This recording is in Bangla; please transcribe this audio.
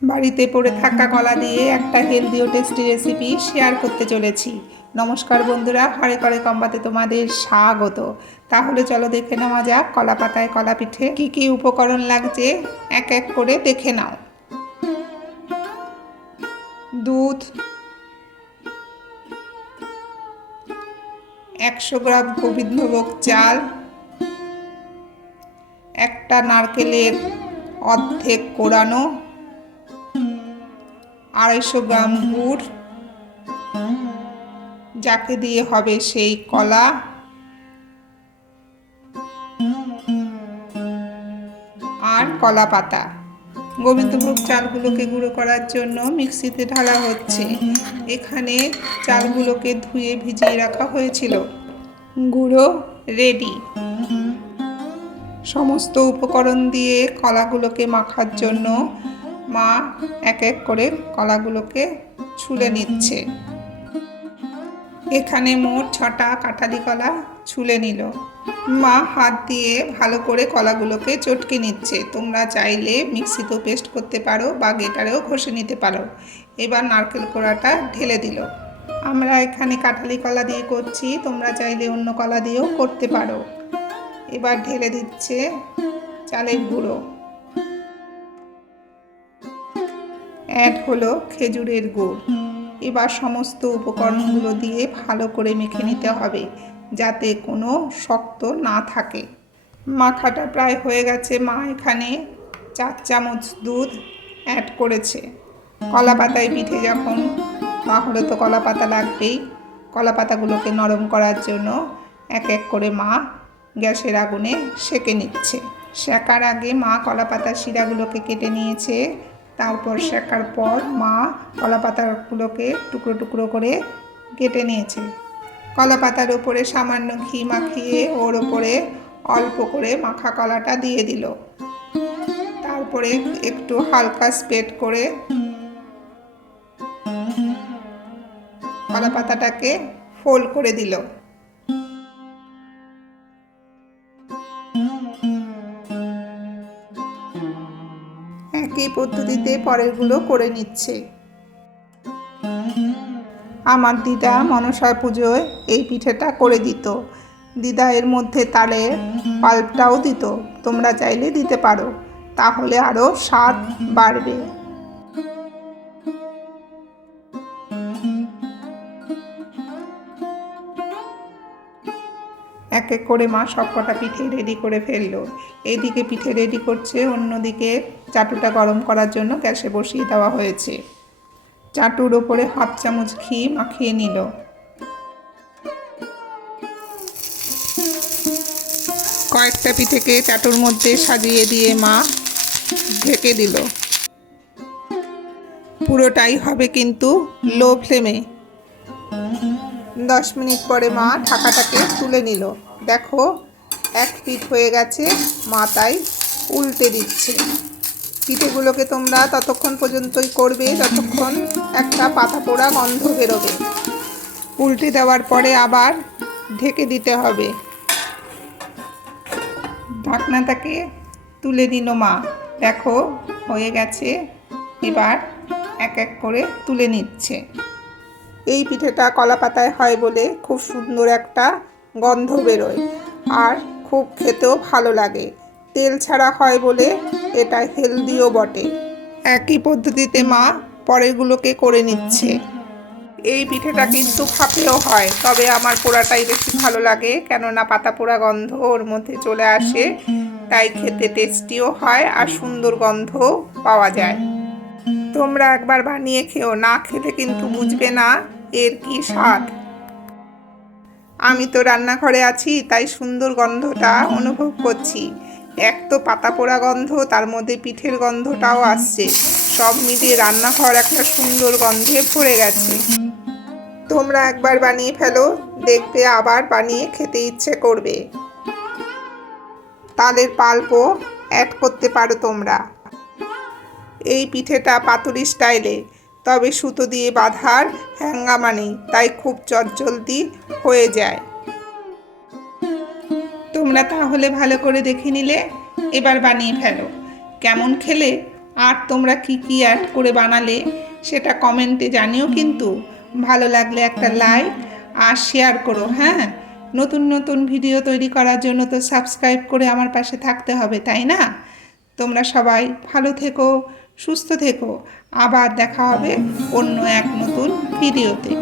বাড়িতে পড়ে থাকা কলা দিয়ে একটা হেলদি ও টেস্টি রেসিপি শেয়ার করতে চলেছি। নমস্কার বন্ধুরা, হরে করে কম্বাতে তোমাদের স্বাগত। তাহলে চলো দেখে নেওয়া যাক কলা পাতায় কলা পিঠে কী কী উপকরণ লাগছে এক এক করে দেখে নাও। দুধ, 100 গ্রাম গোবিন্দভোগ চাল, একটা নারকেলের অর্ধেক কোড়ানো, 250 গ্রাম গুড়, যাকে দিয়ে হবে সেই কলা, আর কলা পাতা। গোবিন্দভোগ চালগুলোকে গুঁড়ো করার জন্য মিক্সিতে ঢালা হচ্ছে। এখানে চালগুলোকে ধুয়ে ভিজিয়ে রাখা হয়েছিল। গুঁড়ো রেডি। সমস্ত উপকরণ দিয়ে কলাগুলোকে মাখার জন্য মা এক এক করে কলাগুলোকে ছুলে নিচ্ছে। এখানে মোট 6টা কাঁঠালি কলা ছুলে নিল। মা হাত দিয়ে ভালো করে কলাগুলোকে চটকে নিচ্ছে। তোমরা চাইলে মিক্সিতেও পেস্ট করতে পারো বা গ্রেটারেও ঘষে নিতে পারো। এবার নারকেল কোড়াটা ঢেলে দিল। আমরা এখানে কাঁঠালি কলা দিয়ে করছি, তোমরা চাইলে অন্য কলা দিয়েও করতে পারো। এবার ঢেলে দিচ্ছে চালের গুঁড়ো। অ্যাড হলো খেজুরের গুড়। এবার সমস্ত উপকরণগুলো দিয়ে ভালো করে মেখে নিতে হবে, যাতে কোনো শক্ত না থাকে। মাখাটা প্রায় হয়ে গেছে। মা এখানে 4 চামচ দুধ অ্যাড করেছে। কলা পাতায় পিঠে যখন, তাহলে তো কলা পাতা লাগবেই। কলা পাতাগুলোকে নরম করার জন্য এক এক করে মা গ্যাসের আগুনে সেঁকে নিচ্ছে। সেঁকার আগে মা কলা পাতার শিরাগুলোকে কেটে নিয়েছে। তারপর সেঁকার পর মা কলা পাতাগুলোকে টুকরো টুকরো করে কেটে নিয়েছে। কলা পাতার ওপরে সামান্য ঘি মাখিয়ে ওর ওপরে অল্প করে মাখা কলাটা দিয়ে দিল। তারপরে একটু হালকা স্প্রেড করে কলা পাতাটাকে ফোল্ড করে দিল। একই পদ্ধতিতে পরেরগুলো করে নিচ্ছে। আমার দিদা মনসা পুজোয় এই পিঠেটা করে দিত। দিদা এর মধ্যে তালের পাল্পটাও দিত, তোমরা চাইলে দিতে পারো, তাহলে আরও স্বাদ বাড়বে। এক এক করে মা সবকটা পিঠে রেডি করে ফেললো। এইদিকে পিঠে রেডি করছে, অন্যদিকে চাটুটা গরম করার জন্য গ্যাসে বসিয়ে দেওয়া হয়েছে। চাটুর ওপরে 1/2 চামচ ঘি মাখিয়ে নিল। কয়েকটা পিঠেকে চাটুর মধ্যে সাজিয়ে দিয়ে মা ঢেকে দিল। পুরোটাই হবে কিন্তু লো ফ্লেমে। 10 মিনিট পরে মা ঢাকাটাকে তুলে নিল। দেখো, এক পিঠ হয়ে গেছে, মা তাই উল্টে দিচ্ছে। পিঠেগুলোকে তোমরা ততক্ষণ পর্যন্তই করবে যতক্ষণ একটা পাতা পোড়া গন্ধ বেরোবে। উল্টে দেওয়ার পরে আবার ঢেকে দিতে হবে। ঢাকনাটাকে তুলে নিল মা। দেখো, হয়ে গেছে। এবার এক এক করে তুলে নিচ্ছে। এই পিঠেটা কলা পাতায় হয় বলে খুব সুন্দর একটা গন্ধ বেরোয়, আর খুব খেতেও ভালো লাগে। তেল ছাড়া হয় বলে এটা হেলদিও বটে। একই পদ্ধতিতে মা পরেরগুলোকে করে নিচ্ছে। এই পিঠেটা কিন্তু ভাপেও হয়, তবে আমার পোড়াটাই বেশি ভালো লাগে, কেননা পাতা পোড়া গন্ধ ওর মধ্যে চলে আসে, তাই খেতে টেস্টিও হয় আর সুন্দর গন্ধও পাওয়া যায়। তোমরা একবার বানিয়ে খেও, না খেলে কিন্তু বুঝবে না এর কি স্বাদ। আমি তো রান্নাঘরে আছি, তাই সুন্দর গন্ধটা অনুভব করছি। এক তো পাতা পোড়া গন্ধ, তার মধ্যে পিঠের গন্ধটাও আসছে। সব মিলিয়ে রান্নাঘর একটা সুন্দর গন্ধে ভরে গেছে। তোমরা একবার বানিয়ে ফেলো, দেখবে আবার বানিয়ে খেতে ইচ্ছে করবে। তালের পাল্পও অ্যাড করতে পারো তোমরা। এই পিঠেটা পাতুরি স্টাইলে, তবে সুতো দিয়ে বাঁধার হ্যাঙ্গামা নেই, তাই খুব চটজলদি হয়ে যায়। তোমরা তাহলে ভালো করে দেখে নিলে, এবার বানিয়ে ফেলো। কেমন খেলে আর তোমরা কি কি অ্যাড করে বানালে সেটা কমেন্টে জানিও, কিন্তু ভালো লাগলে একটা লাইক আর শেয়ার করো। হ্যাঁ, নতুন নতুন ভিডিও তৈরি করার জন্য তো সাবস্ক্রাইব করে আমার পাশে থাকতে হবে, তাই না? তোমরা সবাই ভালো থেকো, সুস্থ থেকো। আবার দেখা হবে অন্য এক নতুন ভিডিওতে।